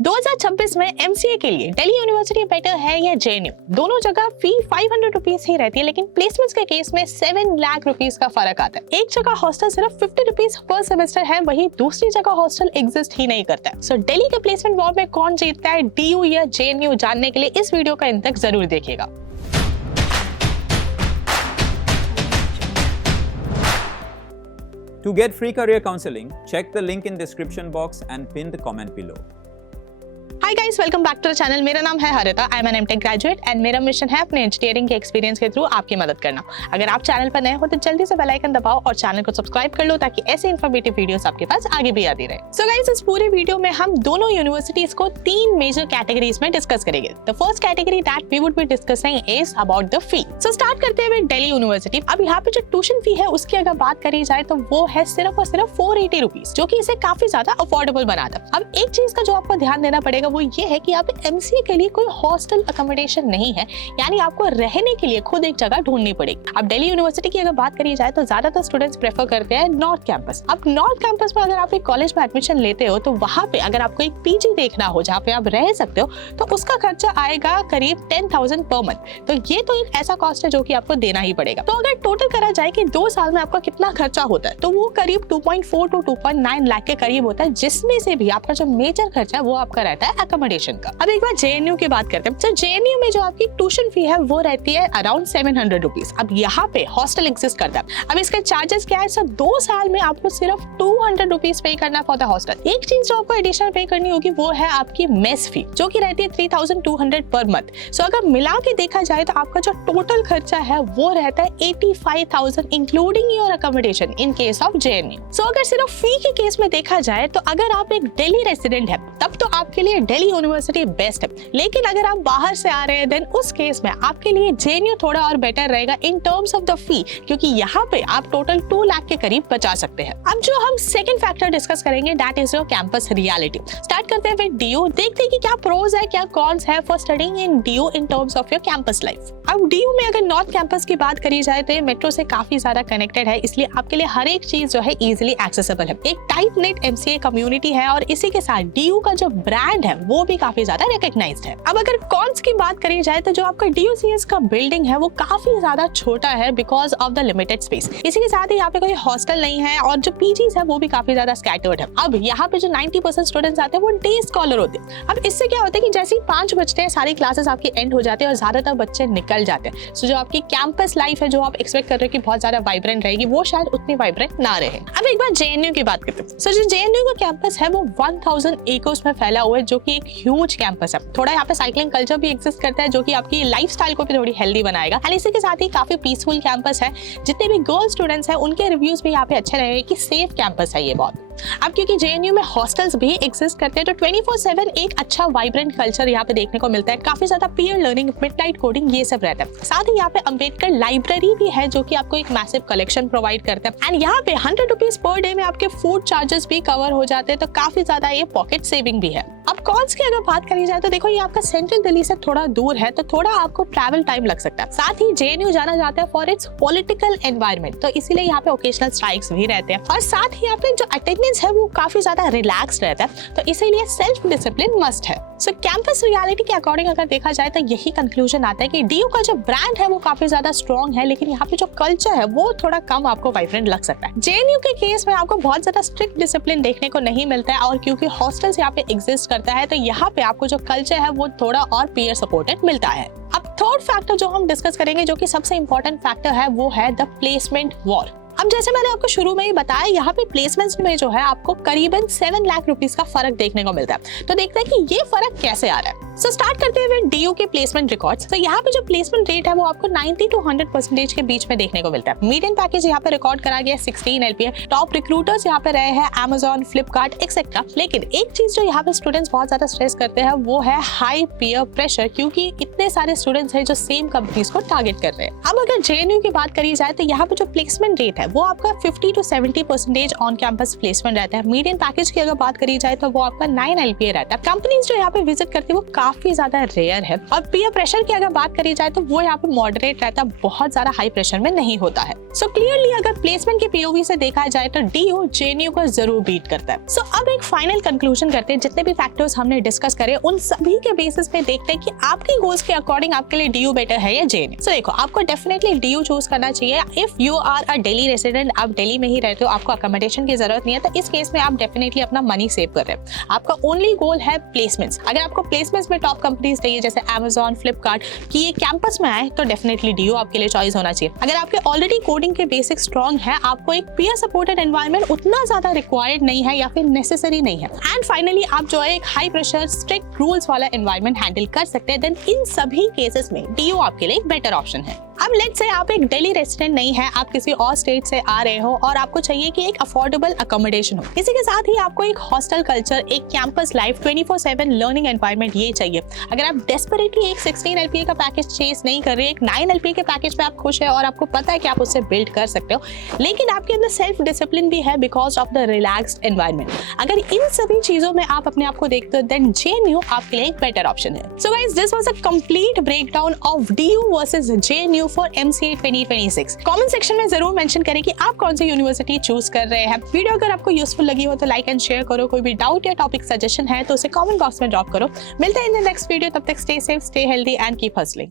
2026 में एमसीए के लिए दिल्ली यूनिवर्सिटी बेटर है या जेएनयू? दोनों जगह फी 500 रुपीज ही रहती है, लेकिन प्लेसमेंट्स के केस में 7 लाख रुपीज का फर्क आता है। एक जगह हॉस्टल सिर्फ 50 रुपीज पर सेमेस्टर है, वही दूसरी जगह हॉस्टल एग्जिस्ट ही नहीं करता है। सो दिल्ली के प्लेसमेंट वॉर में कौन जीतता है, डीयू या जेएनयू? जानने के लिए इस वीडियो का अंत तक जरूर देखिएगा। To get free career counseling, check the link in description box and pin the comment below. Hi guys, welcome back to the channel. मेरा नाम है Harita, I am an MTech graduate and मेरा मिशन है अपने इंजीनियरिंग के experience के through आपकी मदद करना। अगर आप चैनल पर नए हो तो जल्दी से बेल आइकन दबाओ और चैनल को सब्सक्राइब कर लो ताकि ऐसे इन्फॉर्मेटिव वीडियोस आपके पास आगे भी आती रहे। सो गाइस, इस पूरे वीडियो में हम दोनों यूनिवर्सिटीज को 3 मेजर कैटेगरीज में डिस्कस करेंगे। The first category that we would be discussing is about the fee. So start करते हैं दिल्ली यूनिवर्सिटी। अब यहाँ पे जो ट्यूशन फी है उसकी अगर बात करी जाए तो वो है सिर्फ और सिर्फ 480 रुपीज, जो कि इसे काफी ज्यादा अफोर्डेबल बनाता है। अब एक चीज का जो आपको ध्यान देना पड़ेगा वो ये है कि एमसीए के लिए कोई हॉस्टल अकोमोडेशन नहीं है, यानी आपको रहने के लिए खुद एक जगह ढूंढनी पड़ेगी। अब दिल्ली यूनिवर्सिटी की अगर बात करी जाए तो ज्यादातर स्टूडेंट्स प्रेफर करते हैं नॉर्थ कैंपस। अब नॉर्थ कैंपस में अगर आप एक कॉलेज में एडमिशन लेते हो तो वहां पे अगर आपको एक पीजी देखना हो जहाँ पे आप रह सकते हो तो उसका खर्चा आएगा करीब 10,000 पर मंथ। तो ये तो एक ऐसा कॉस्ट है जो कि आपको देना ही पड़ेगा। तो अगर टोटल करा जाए कि 2 साल में आपका कितना खर्चा होता है तो वो करीब 2.4 to 2.9 लाख के करीब होता है, जिसमें से भी आपका जो मेजर खर्चा है वो आपका रहता है अकोमोडेशन का। अब एक बार जेएनयू की बात करते हैं। तो जेएनयू में जो आपकी ट्यूशन फी है वो रहती है अराउंड 700 रुपीज। अब यहाँ पे हॉस्टल एग्जिस्ट करता है। अब इसके चार्जेस क्या है? सर 2 साल में आपको सिर्फ 200 रुपीज पे करना फॉर द हॉस्टल। एक चीज जो आपको एडिशनल पे करनी होगी वो है आपकी मेस फी, जो की रहती है 3200 पर मंथ। सो अगर मिला के देखा जाए तो आपका जो टोटल खर्चा है वो रहता है 85,000 including your accommodation in case of JNU. So अगर सिर्फ फी के केस में देखा जाए तो अगर आप एक दिल्ली रेसिडेंट है तब तो आपके लिए दिल्ली यूनिवर्सिटी बेस्ट है, लेकिन अगर आप बाहर से आ रहे हैं देन उस केस में आपके लिए जेएनयू थोड़ा और बेटर रहेगा in terms of the fee, क्योंकि यहाँ पे आप टोटल 2 लाख के करीब बचा सकते हैं। अब जो हम सेकंड फैक्टर डिस्कस करेंगे that is your campus reality. Start करते हैं विद डीयू। देखते हैं कि क्या प्रोज है क्या कॉन्स है for studying in DU in terms of your campus life. अब डीयू में अगर नॉर्थ कैंपस की बात करी जाए तो ये मेट्रो से काफी ज्यादा कनेक्टेड है, इसलिए आपके लिए हर एक चीज जो है इजिली एक्सेसिबल है। एक टाइट नेट एमसीए कम्युनिटी है और इसी के साथ डीयू का जो ब्रांड है वो भी काफी ज्यादा रिकॉग्नाइज्ड है। अब अगर कॉन्स की बात करी जाए तो जो आपका डीयूसीएस का बिल्डिंग है वो काफी ज्यादा छोटा है because of the limited space. इसी के साथ ही यहाँ पे कोई हॉस्टल नहीं है और जो पीजीज है वो भी काफी ज्यादा स्कैटर्ड है। अब यहाँ पे जो 90% स्टूडेंट्स आते हैं वो डे स्कॉलर होते हैं। अब इससे क्या होता है कि जैसे ही 5 बजते हैं सारी क्लासेस आपकी एंड हो जाती है और ज्यादातर बच्चे निकल जाते हैं। सो जो आपकी कैंपस लाइफ है जो आप एक्सपेक्ट कर रहे हो कि बहुत ज्यादा वाइब्रेंट रहेगी वो शायद उतनी वाइब्रेंट ना रहे। अब एक बार जेएनयू की बात करते हैं। सो जो जेएनयू का कैंपस है वो 1000 एकर्स में फैला हुआ है, जो कि एक ह्यूज कैंपस है। थोड़ा यहाँ पे साइकिलिंग कल्चर भी एग्जिस्ट करता है जो कि आपकी लाइफस्टाइल को भी थोड़ी हेल्दी बनाएगा। एंड इसी के साथ ही काफी पीसफुल कैंपस है। जितने भी गर्ल स्टूडेंट्स हैं उनके रिव्यूज भी यहाँ पे अच्छे रहे कि सेफ कैंपस है ये बहुत। अब क्योंकि जेएनयू में हॉस्टल्स भी एग्जिस्ट करते हैं तो 24/7 एक अच्छा वाइब्रेंट कल्चर यहाँ पे देखने को मिलता है। काफी ज्यादा पीयर लर्निंग, मिडनाइट कोडिंग ये सब रहता है। साथ ही यहाँ पे अंबेडकर लाइब्रेरी भी है जो कि आपको एक मैसिव कलेक्शन प्रोवाइड करता है। एंड यहाँ पे 100 रुपीज पर डे में आपके फूड चार्जेस भी कवर हो जाते हैं, तो काफी ज्यादा ये पॉकेट सेविंग भी है। अब कॉन्स की अगर बात करी जाए तो देखो ये आपका सेंट्रल दिल्ली से थोड़ा दूर है तो थोड़ा आपको ट्रैवल टाइम लग सकता है। साथ ही जेएनयू जाना जाता है फॉर इट्स पॉलिटिकल एनवायरनमेंट, तो इसीलिए यहाँ पे ओकेजनल स्ट्राइक्स भी रहते हैं। और साथ ही यहाँ पे जो अटेंडेंस है वो काफी ज्यादा रिलैक्स्ड रहता है, तो इसीलिए सेल्फ डिसिप्लिन मस्ट है। सो कैंपस रियलिटी के अकॉर्डिंग अगर देखा जाए तो यही कंक्लूजन आता है कि डीयू का जो ब्रांड है वो काफी ज्यादा स्ट्रॉन्ग है, लेकिन यहाँ पे जो कल्चर है वो थोड़ा कम आपको वाइब्रेंट लग सकता है। जेएनयू के केस में आपको बहुत ज्यादा स्ट्रिक्ट डिसिप्लिन देखने को नहीं मिलता है और क्योंकि हॉस्टल्स यहाँ पे एग्जिस्ट करता है तो यहाँ पे आपको जो कल्चर है वो थोड़ा और पीयर सपोर्टेड मिलता है। अब थर्ड फैक्टर जो हम डिस्कस करेंगे जो कि सबसे इंपॉर्टेंट फैक्टर है वो है द प्लेसमेंट वॉर। अब जैसे मैंने आपको शुरू में ही बताया यहाँ पे प्लेसमेंट्स में जो है आपको करीबन 7 लाख रुपीस का फर्क देखने को मिलता है। तो देखते हैं कि ये फर्क कैसे आ रहा है। सो स्टार्ट करते हैं डीयू के प्लेसमेंट रिकॉर्ड्स। तो यहाँ पे जो प्लेसमेंट रेट है वो आपको 90 to 100% के बीच में देखने को मिलता है। मीडियन पैकेज यहाँ पे रिकॉर्ड करा गया 16 LPA। टॉप रिक्रूटर्स यहाँ पे रहे हैं Amazon, Flipkart एक्सेट्रा। लेकिन एक चीज जो यहाँ पे स्टूडेंट्स बहुत ज्यादा स्ट्रेस करते हैं वो है हाई पीयर प्रेशर, क्योंकि इतने सारे स्टूडेंट्स हैं जो सेम कंपनीज को टारगेट कर रहे हैं। अब अगर जेएनयू की बात करी जाए तो यहाँ पे जो प्लेसमेंट रेट है वो आपका 50 to 70% ऑन कैंपस प्लेसमेंट रहता है। मीडियन पैकेज की अगर बात करी जाए तो वो आपका 9 LPA रहता है। कंपनीज जो यहाँ पे विजिट करती है वो काफी ज्यादा रेयर है। और पीयर प्रेशर की अगर बात करी जाए तो वो यहाँ पे मॉडरेट रहता है, बहुत ज्यादा हाई प्रेशर में नहीं होता है। सो क्लियरली अगर प्लेसमेंट के पीओवी से देखा जाए तो डीयू जेएनयू को जरूर बीट करता है। सो अब एक फाइनल कंक्लूजन करते हैं, जितने भी फैक्टर्स हमने डिस्कस करे उन सभी के बेसिस पे देखते हैं कि आपकी गोल्स के अकॉर्डिंग आपके लिए डीयू बेटर है या जेएनयू। सो देखो, आपको डेफिनेटली डीयू चूज करना चाहिए if you are a Delhi resident, आप दिल्ली में ही रहते हो, आपको अकोमोडेशन की जरूरत नहीं है, तो इस केस में आप डेफिनेटली अपना मनी सेव कर रहे हैं। आपका ओनली गोल है प्लेसमेंट्स। अगर आपको प्लेसमेंट्स में टॉप कंपनीज चाहिए जैसे Amazon, फ्लिपकार्ट कि ये कैंपस में आए, तो डेफिनेटली डीयू आपके लिए चॉइस होना चाहिए। अगर आपके ऑलरेडी कोडिंग के बेसिक स्ट्रॉन्ग है, आपको एक पीयर सपोर्टेड एनवायरनमेंट उतना ज्यादा रिक्वायर्ड नहीं है या फिर नेसेसरी नहीं है, एंड फाइनली आप जो है एक हाई प्रेशर स्ट्रिक्ट रूल्स वाला एनवायरनमेंट हैंडल कर सकते हैं, देन इन सभी केसेस में डीयू आपके लिए एक बेटर ऑप्शन है। अब लेट्स से आप एक दिल्ली रेसिडेंट नहीं है, आप किसी और स्टेट से आ रहे हो और आपको चाहिए कि एक अफोर्डेबल अकोमोडेशन हो, इसी के साथ ही आपको एक हॉस्टल कल्चर, एक कैंपस लाइफ, 24/7 लर्निंग एनवायरनमेंट ये चाहिए। अगर आप डेस्परेटली एक 16 LPA का पैकेज चेस नहीं कर रहे, एक 9 LPA के पैकेज पे आप खुश है और आपको पता है कि आप उससे बिल्ड कर सकते हो, लेकिन आपके अंदर सेल्फ डिसिप्लिन भी है because of the relaxed environment, अगर इन सभी चीजों में आप अपने आप को देखते हो, देन जेएनयू आपके लिए एक बेटर ऑप्शन है। So guys, this was a complete breakdown of DU versus JNU for MCA 2026। Comment section में जरूर मेंशन करें कि आप कौन सी यूनिवर्सिटी चूज कर रहे हैं। वीडियो अगर आपको यूजफुल लगी हो तो लाइक एंड शेयर करो। कोई भी डाउट या टॉपिक सजेशन है तो उसे कमेंट बॉक्स में ड्रॉप करो। मिलते हैं इन द नेक्स्ट वीडियो, तब तक stay safe, stay healthy and keep hustling.